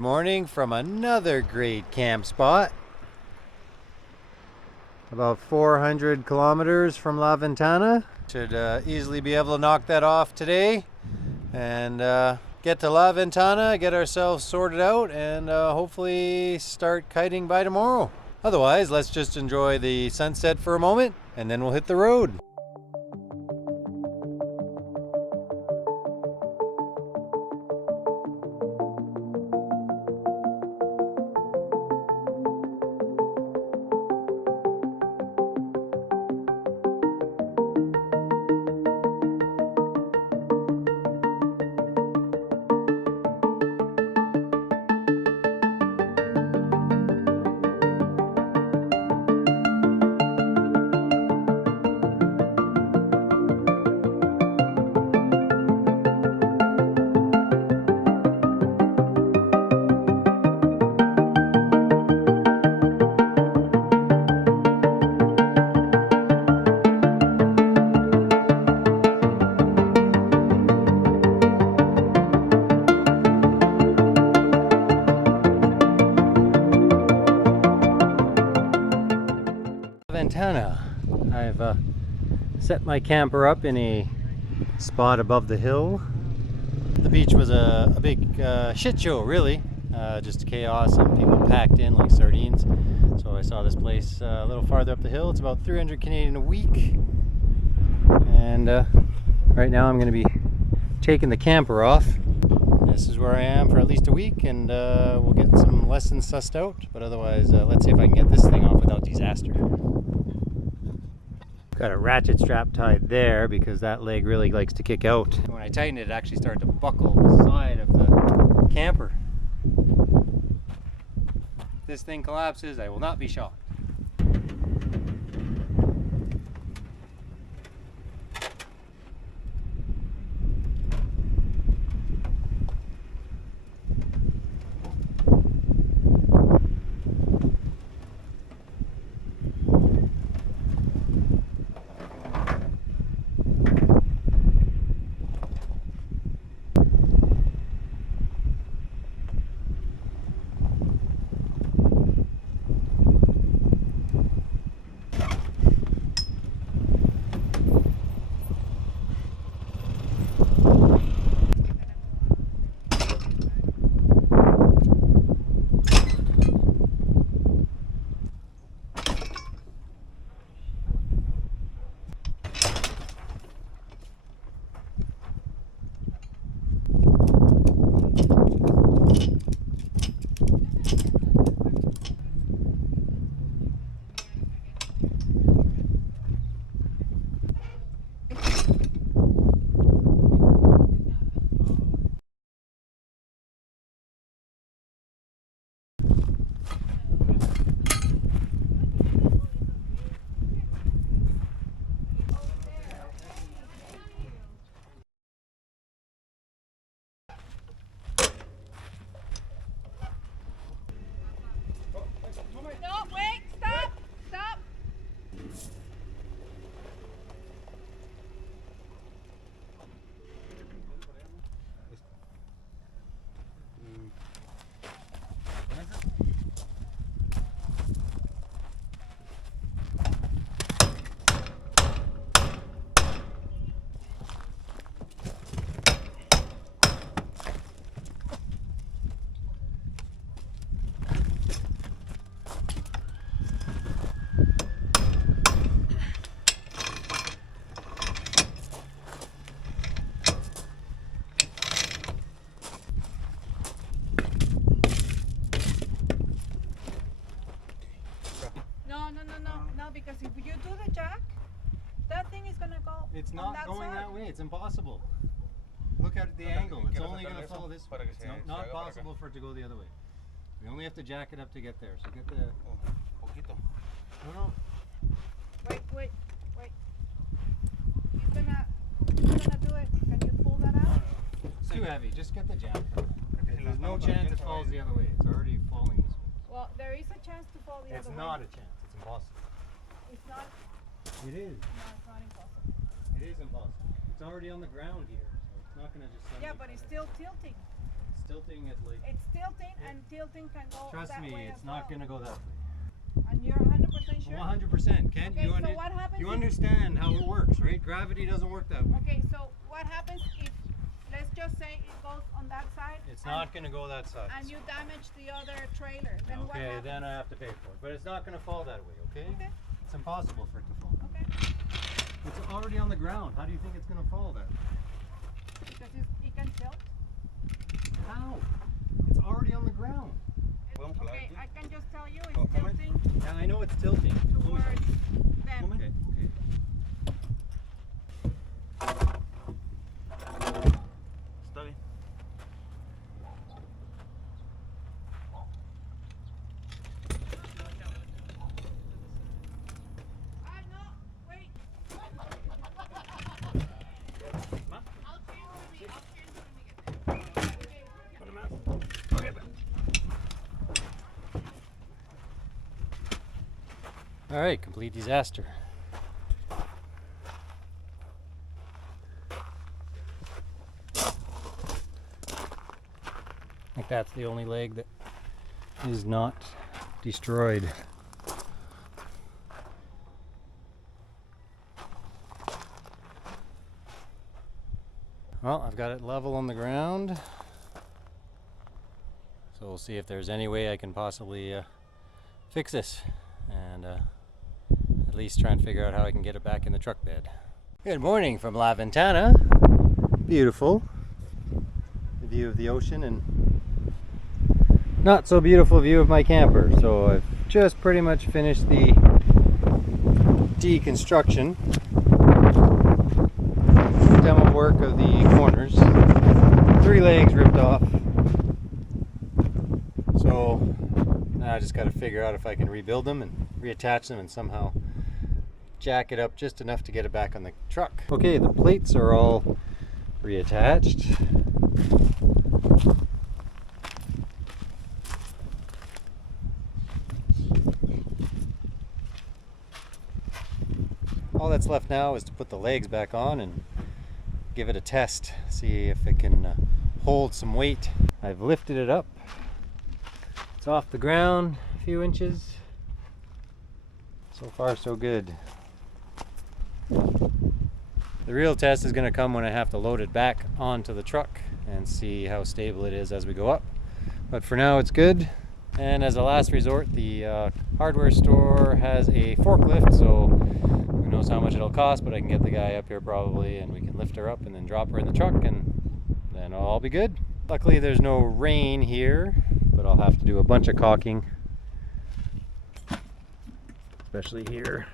morning from another great camp spot. About 400 kilometers from La Ventana. Should easily be able to knock that off today and get to La Ventana, get ourselves sorted out, and hopefully start kiting by tomorrow. Otherwise, let's just enjoy the sunset for a moment and then we'll hit the road. Ventana. I've set my camper up in a spot above the hill. The beach was a big shit show, really. Just chaos and people packed in like sardines. So I saw this place a little farther up the hill. It's about 300 Canadian a week. And right now I'm going to be taking the camper off. This is where I am for at least a week, and we'll get some lessons sussed out. But otherwise, let's see if I can get this thing off without disaster. Got a ratchet strap tied there because that leg really likes to kick out. When I tighten it, it actually started to buckle the side of the camper. If this thing collapses, I will not be shocked. No, wait, stop, stop. No, because if you do the jack, that thing is gonna go. It's on not that going side. that way. It's impossible. Look at the angle. It's only going to follow this way. It's not possible for it to go the other way. We only have to jack it up to get there. So get the... No. Wait. He's gonna do it. Can you pull that out? It's too heavy. Just get the jack. There's no chance it falls the other way. It's already falling this way. Well, there is a chance to fall the other way. It's not a chance. It's impossible. It's not. It is. No, it's not impossible. It is impossible. It's already on the ground here, so it's not going to just suddenly... Yeah, but it's still tilting. It's tilting it like. It's tilting, and tilting can go Trust that me, way it's as not well. gonna go that way. And you're 100% sure? 100%. Ken, Okay, so what happens you if- understand how it works, right? Gravity doesn't work that way. Okay, so what happens if, let's just say it goes on that side? It's and, not gonna go that side. And you damage the other trailer, then what Okay, happens? then I have to pay for it. But it's not gonna fall that way, okay? Okay. It's impossible for it to fall. Okay, It's already on the ground. How do you think it's gonna fall then? because it can tilt. How? It's already on the ground. Okay, I can just tell you Oh, it's tilting Yeah, I know it's tilting. towards them. Okay, okay. Está bien. Ah, no, wait. I'll change when we get there. All right, complete disaster. I think that's the only leg that is not destroyed. Well, I've got it level on the ground. So we'll see if there's any way I can possibly fix this and at least try and figure out how I can get it back in the truck bed. Good morning from La Ventana. Beautiful. The view of the ocean and not so beautiful view of my camper. So I've just pretty much finished the deconstruction, demo work of the corners. 3 legs ripped off. So now I just got to figure out if I can rebuild them and reattach them and somehow jack it up just enough to get it back on the truck. Okay, the plates are all reattached. All that's left now is to put the legs back on and give it a test, see if it can hold some weight. I've lifted it up. It's off the ground a few inches. So far so good. The real test is going to come when I have to load it back onto the truck and see how stable it is as we go up. But for now it's good. And as a last resort, the hardware store has a forklift, so who knows how much it'll cost, but I can get the guy up here probably and we can lift her up and then drop her in the truck and then it'll all be good. Luckily there's no rain here, but I'll have to do a bunch of caulking, especially here.